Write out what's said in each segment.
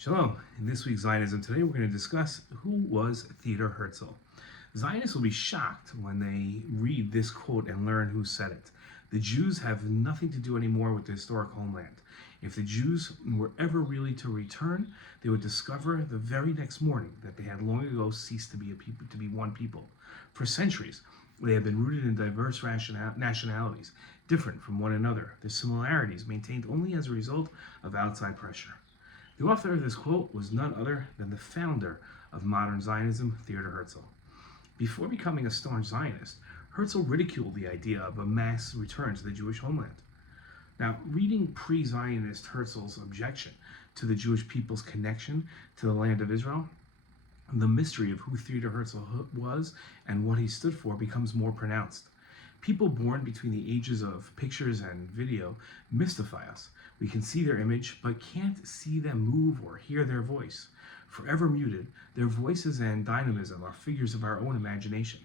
Shalom. In this week's Zionism Today, we're going to discuss who was Theodore Herzl. Zionists will be shocked when they read this quote and learn who said it. The Jews have nothing to do anymore with the historic homeland. If the Jews were ever really to return, they would discover the very next morning that they had long ago ceased to be a people, to be one people. For centuries, they have been rooted in diverse nationalities, different from one another, their similarities maintained only as a result of outside pressure. The author of this quote was none other than the founder of modern Zionism, Theodore Herzl. Before becoming a staunch Zionist, Herzl ridiculed the idea of a mass return to the Jewish homeland. Now, reading pre-Zionist Herzl's objection to the Jewish people's connection to the land of Israel, the mystery of who Theodore Herzl was and what he stood for becomes more pronounced. People born between the ages of pictures and video mystify us. We can see their image, but can't see them move or hear their voice. Forever muted, their voices and dynamism are figures of our own imagination.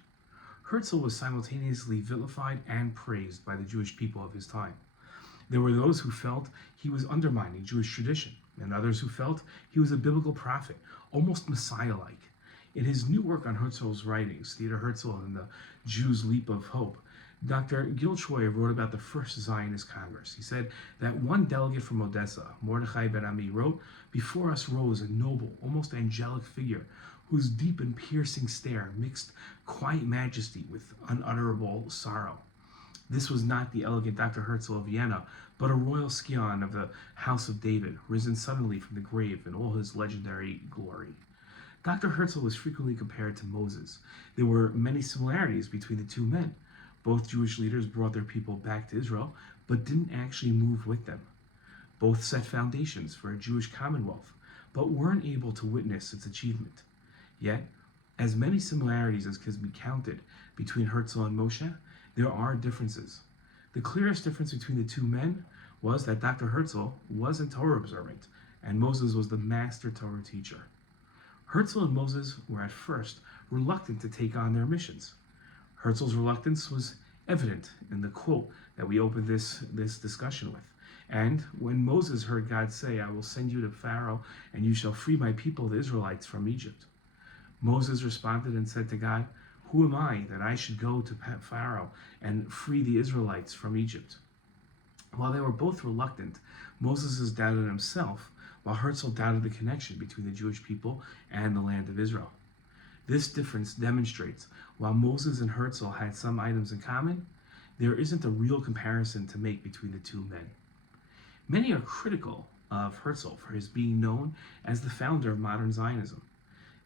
Herzl was simultaneously vilified and praised by the Jewish people of his time. There were those who felt he was undermining Jewish tradition, and others who felt he was a biblical prophet, almost Messiah-like. In his new work on Herzl's writings, Theodore Herzl and the Jews' Leap of Hope, Dr. Gil Troy wrote about the first Zionist Congress. He said that one delegate from Odessa, Mordechai Ben Ami, wrote, "Before us rose a noble, almost angelic figure, whose deep and piercing stare mixed quiet majesty with unutterable sorrow. This was not the elegant Dr. Herzl of Vienna, but a royal scion of the House of David, risen suddenly from the grave in all his legendary glory." Dr. Herzl was frequently compared to Moses. There were many similarities between the two men. Both Jewish leaders brought their people back to Israel, but didn't actually move with them. Both set foundations for a Jewish commonwealth, but weren't able to witness its achievement. Yet, as many similarities as can be counted between Herzl and Moshe, there are differences. The clearest difference between the two men was that Dr. Herzl wasn't Torah observant, and Moses was the master Torah teacher. Herzl and Moses were at first reluctant to take on their missions. Herzl's reluctance was evident in the quote that we opened this discussion with. And when Moses heard God say, "I will send you to Pharaoh, and you shall free my people, the Israelites, from Egypt," Moses responded and said to God, "Who am I that I should go to Pharaoh and free the Israelites from Egypt?" While they were both reluctant, Moses doubted himself, while Herzl doubted the connection between the Jewish people and the land of Israel. This difference demonstrates, while Moses and Herzl had some items in common, there isn't a real comparison to make between the two men. Many are critical of Herzl for his being known as the founder of modern Zionism.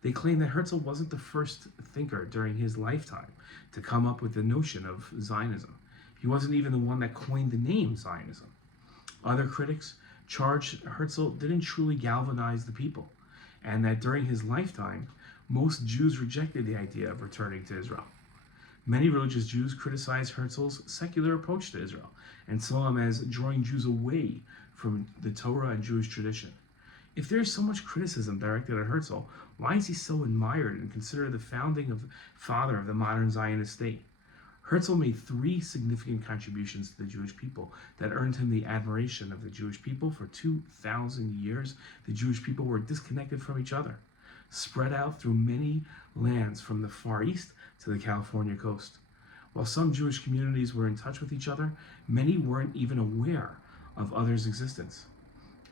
They claim that Herzl wasn't the first thinker during his lifetime to come up with the notion of Zionism. He wasn't even the one that coined the name Zionism. Other critics charge Herzl didn't truly galvanize the people, and that during his lifetime, most Jews rejected the idea of returning to Israel. Many religious Jews criticized Herzl's secular approach to Israel and saw him as drawing Jews away from the Torah and Jewish tradition. If there is so much criticism directed at Herzl, why is he so admired and considered the father of the modern Zionist state? Herzl made three significant contributions to the Jewish people that earned him the admiration of the Jewish people. For 2,000 years, the Jewish people were disconnected from each other, spread out through many lands from the Far East to the California coast. While some Jewish communities were in touch with each other, many weren't even aware of others' existence.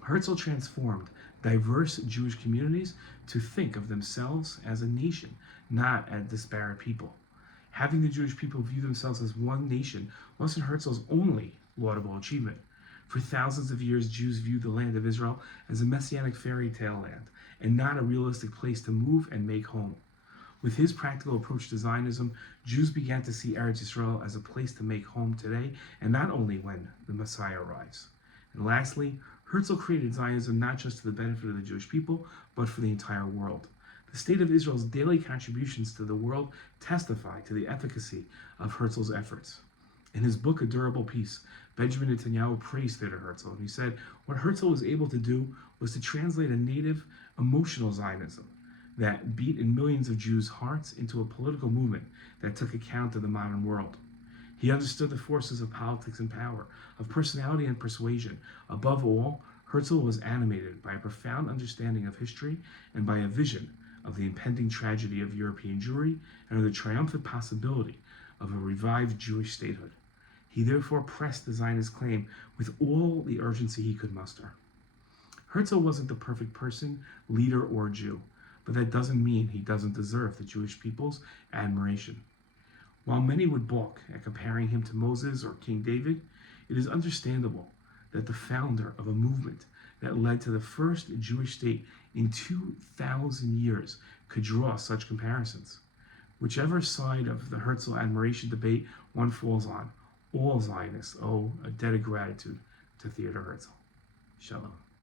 Herzl transformed diverse Jewish communities to think of themselves as a nation, not as disparate people. Having the Jewish people view themselves as one nation wasn't Herzl's only laudable achievement. For thousands of years, Jews viewed the land of Israel as a messianic fairy tale land, and not a realistic place to move and make home. With his practical approach to Zionism, Jews began to see Eretz Israel as a place to make home today, and not only when the Messiah arrives. And lastly, Herzl created Zionism not just to the benefit of the Jewish people, but for the entire world. The state of Israel's daily contributions to the world testify to the efficacy of Herzl's efforts. In his book, A Durable Peace, Benjamin Netanyahu praised Theodore Herzl, and he said what Herzl was able to do was to translate a native, emotional Zionism that beat in millions of Jews' hearts into a political movement that took account of the modern world. He understood the forces of politics and power, of personality and persuasion. Above all, Herzl was animated by a profound understanding of history and by a vision of the impending tragedy of European Jewry and of the triumphant possibility of a revived Jewish statehood. He therefore pressed the Zionist claim with all the urgency he could muster. Herzl wasn't the perfect person, leader, or Jew, but that doesn't mean he doesn't deserve the Jewish people's admiration. While many would balk at comparing him to Moses or King David, it is understandable that the founder of a movement that led to the first Jewish state in 2,000 years could draw such comparisons. Whichever side of the Herzl admiration debate one falls on, all Zionists owe a debt of gratitude to Theodore Herzl. Shalom.